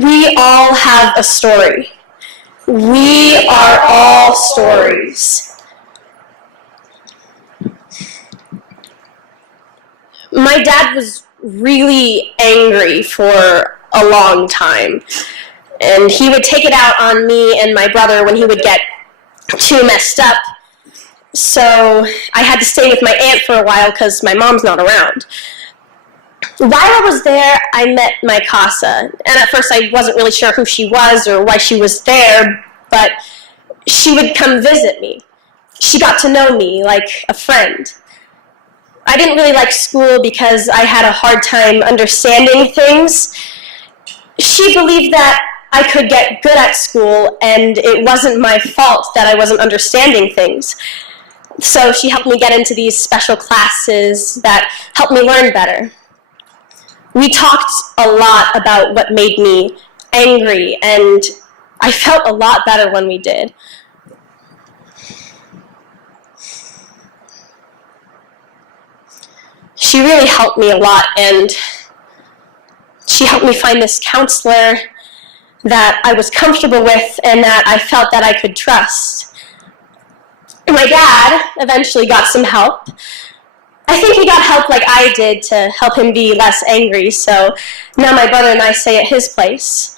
We all have a story. We are all stories. My dad was really angry for a long time, and he would take it out on me and my brother when he would get too messed up. So I had to stay with my aunt for a while because my mom's not around. While I was there, I met my CASA, and at first I wasn't really sure who she was or why she was there, but she would come visit me. She got to know me like a friend. I didn't really like school because I had a hard time understanding things. She believed that I could get good at school, and it wasn't my fault that I wasn't understanding things. So she helped me get into these special classes that helped me learn better. We talked a lot about what made me angry, and I felt a lot better when we did. She really helped me a lot, and she helped me find this counselor that I was comfortable with and that I felt that I could trust. My dad eventually got some help. I think he got help like I did to help him be less angry, so now my brother and I stay at his place.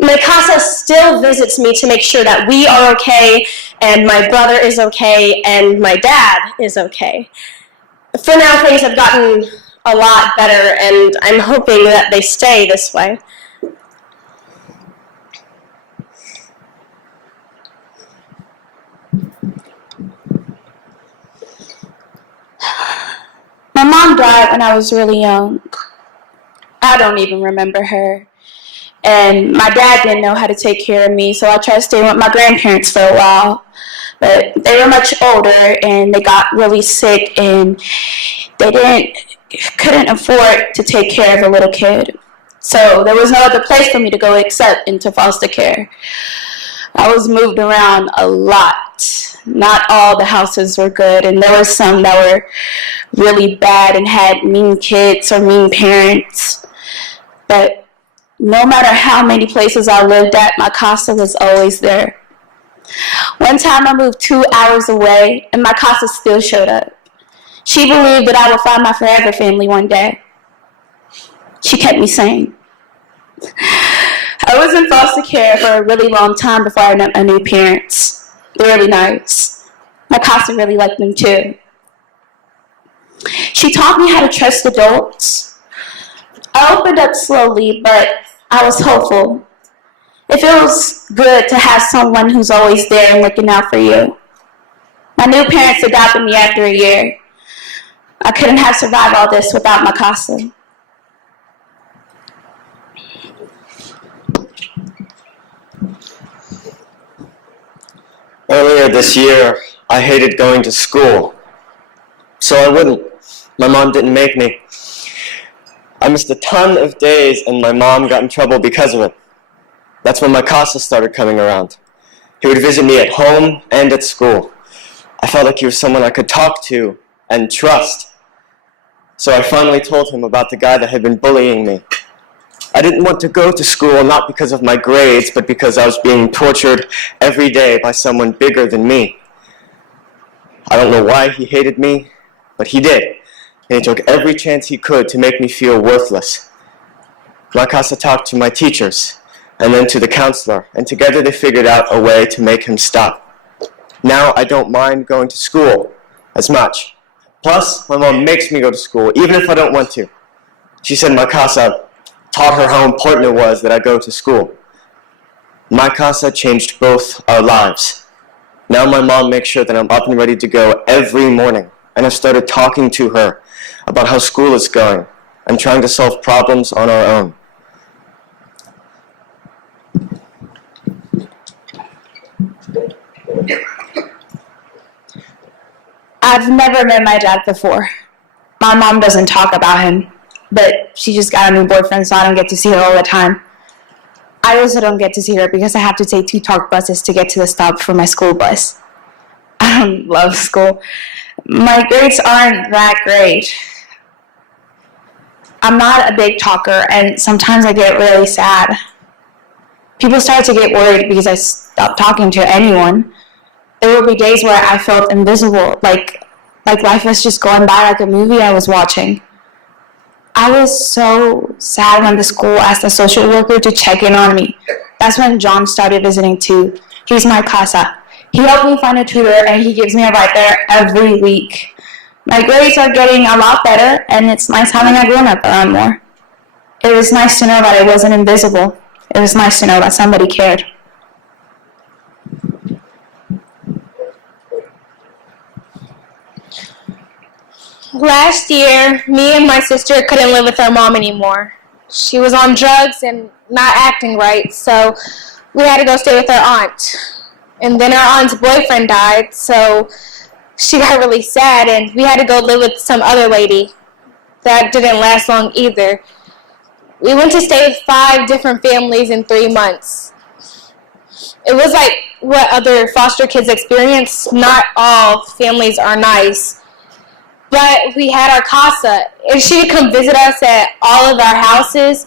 My CASA still visits me to make sure that we are okay, and my brother is okay, and my dad is okay. For now, things have gotten a lot better, and I'm hoping that they stay this way. My mom died when I was really young. I don't even remember her. And my dad didn't know how to take care of me, so I tried to stay with my grandparents for a while. But they were much older, and they got really sick, and they couldn't afford to take care of a little kid. So there was no other place for me to go except into foster care. I was moved around a lot. Not all the houses were good, and there were some that were really bad and had mean kids or mean parents. But no matter how many places I lived at, my CASA was always there. One time I moved 2 hours away, and my CASA still showed up. She believed that I would find my forever family one day. She kept me sane. I was in foster care for a really long time before I met my new parents. They're really nice. My CASA really liked them too. She taught me how to trust adults. I opened up slowly, but I was hopeful. It feels good to have someone who's always there and looking out for you. My new parents adopted me after a year. I couldn't have survived all this without my CASA. Earlier this year, I hated going to school, so I wouldn't. My mom didn't make me. I missed a ton of days, and my mom got in trouble because of it. That's when my CASA started coming around. He would visit me at home and at school. I felt like he was someone I could talk to and trust. So I finally told him about the guy that had been bullying me. I didn't want to go to school, not because of my grades, but because I was being tortured every day by someone bigger than me. I don't know why he hated me, but he did. And he took every chance he could to make me feel worthless. My CASA talked to my teachers, and then to the counselor, and together they figured out a way to make him stop. Now I don't mind going to school as much. Plus, my mom makes me go to school, even if I don't want to. She said my CASA taught her how important it was that I go to school. My CASA changed both our lives. Now my mom makes sure that I'm up and ready to go every morning, and I've started talking to her about how school is going and trying to solve problems on our own. I've never met my dad before. My mom doesn't talk about him, but she just got a new boyfriend, so I don't get to see her all the time. I also don't get to see her because I have to take 2 talk buses to get to the stop for my school bus. I don't love school. My grades aren't that great. I'm not a big talker, and sometimes I get really sad. People started to get worried because I stopped talking to anyone. There would be days where I felt invisible, like life was just going by like a movie I was watching. I was so sad when the school asked a social worker to check in on me. That's when John started visiting too. He's my CASA. He helped me find a tutor and he gives me a ride there every week. My grades are getting a lot better and it's nice having a grown-up around more. It was nice to know that I wasn't invisible. It was nice to know that somebody cared. Last year, me and my sister couldn't live with our mom anymore. She was on drugs and not acting right, so we had to go stay with our aunt. And then our aunt's boyfriend died, so she got really sad, and we had to go live with some other lady. That didn't last long either. We went to stay with 5 different families in 3 months. It was like what other foster kids experience. Not all families are nice. But we had our CASA, and she would come visit us at all of our houses,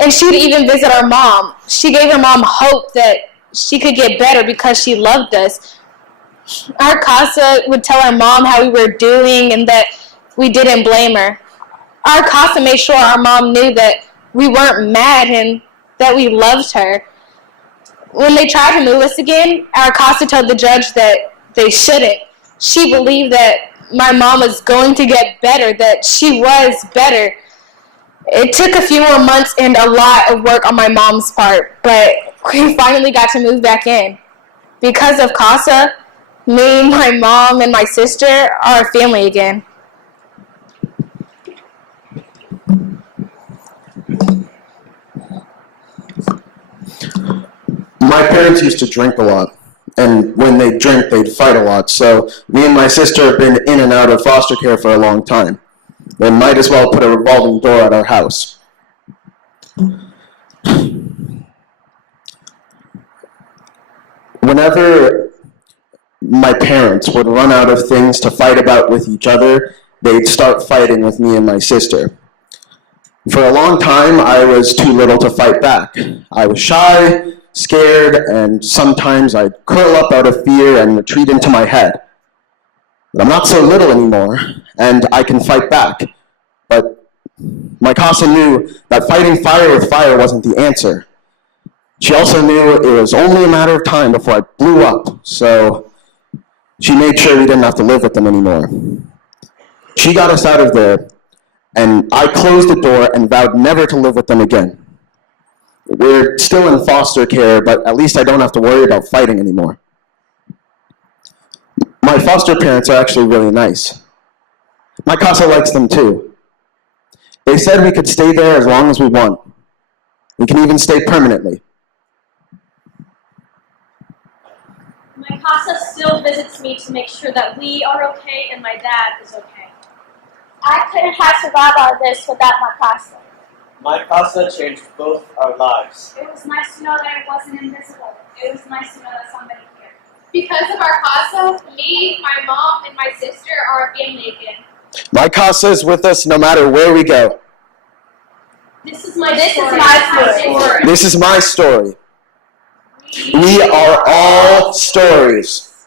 and she would even visit our mom. She gave her mom hope that she could get better because she loved us. Our CASA would tell our mom how we were doing and that we didn't blame her. Our CASA made sure our mom knew that we weren't mad and that we loved her. When they tried to move us again, our CASA told the judge that they shouldn't. She believed that my mom was going to get better, that she was better. It took a few more months and a lot of work on my mom's part, but we finally got to move back in. Because of CASA, me, my mom, and my sister are a family again. My parents used to drink a lot, and when they drink, they'd fight a lot, so me and my sister have been in and out of foster care for a long time. They might as well put a revolving door at our house. Whenever my parents would run out of things to fight about with each other, they'd start fighting with me and my sister. For a long time, I was too little to fight back. I was shy, scared, and sometimes I'd curl up out of fear and retreat into my head. But I'm not so little anymore, and I can fight back. But my CASA knew that fighting fire with fire wasn't the answer. She also knew it was only a matter of time before I blew up, so she made sure we didn't have to live with them anymore. She got us out of there, and I closed the door and vowed never to live with them again. We're still in foster care, but at least I don't have to worry about fighting anymore. My foster parents are actually really nice. My CASA likes them too. They said we could stay there as long as we want. We can even stay permanently. My CASA still visits me to make sure that we are okay and my dad is okay. I couldn't have survived all this without my CASA. My CASA changed both our lives. It was nice to know that I wasn't invisible. It was nice to know that somebody cared. Because of our CASA, me, my mom, and my sister are a family again. My CASA is with us no matter where we go. This is my This story. is my story. This is my story. We are all stories.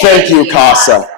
Thank you, CASA.